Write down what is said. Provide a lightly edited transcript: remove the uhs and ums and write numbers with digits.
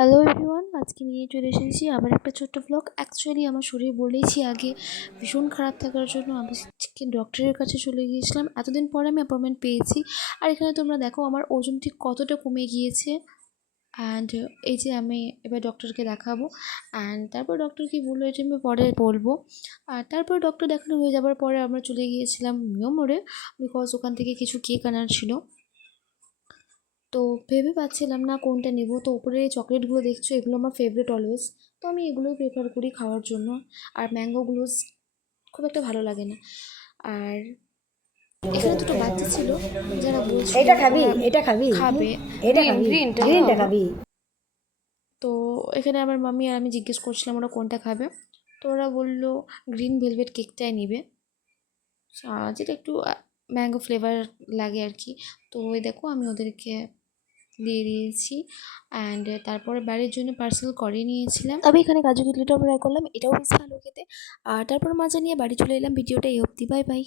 Hello everyone, আজকে নিয়ে চলে এসেছি আবার একটা ছোট্ট ব্লগ। অ্যাকচুয়ালি আমার শরীর বলেইছি আগে ভীষণ খারাপ থাকার জন্য আমি ডক্টরের কাছে চলে গিয়েছিলাম। এতদিন পরে আমি অ্যাপয়েন্টমেন্ট পেয়েছি। আর এখানে তোমরা দেখো আমার ওজন ঠিক কতটা কমে গিয়েছে। অ্যান্ড এই যে আমি এবার ডক্টরকে দেখাবো, অ্যান্ড তারপর ডক্টর কী বললো এটা আমি পরে বলবো। আর তারপর ডক্টর দেখানো হয়ে যাওয়ার পরে আমরা চলে গিয়েছিলাম নিউ মোড়ে, বিকজ ওখান থেকে কিছু কেক আনার ছিল। তো ভেবে পাচ্ছিলাম না কোনটা নেব। তো উপরে এই চকলেটগুলো দেখছো, এগুলো আমার ফেভারিট অলওয়েজ। তো আমি এগুলোই প্রেফার করি খাওয়ার জন্য। আর ম্যাঙ্গোগুলো খুব একটা ভালো লাগে না। আর এখানে দুটো বাচ্চা ছিল যারা বলছিল এটা খাবি, ওরা এটা খাবি, খাবে এটা খাবি, গ্রিনটা খাবি। তো এখানে আমার মাম্মি আর আমি জিজ্ঞেস করছিলাম ওরা কোনটা খাবে। তো ওরা বললো গ্রিন ভেলভেট কেকটাই নেবে, যেটা একটু ম্যাঙ্গো ফ্লেভার লাগে আর কি। তো ওই দেখো আমি ওদেরকে দিয়ে দিয়েছি। অ্যান্ড তারপরে বাড়ির জন্য পার্সেল করে নিয়েছিলাম। তবে এখানে কাজু কাটলিটাও ট্রাই করলাম, এটাও বেশ ভালো খেতে। আর তারপর মাজা নিয়ে বাড়ি চলে এলাম। ভিডিওটা এই অবধি, বাই বাই।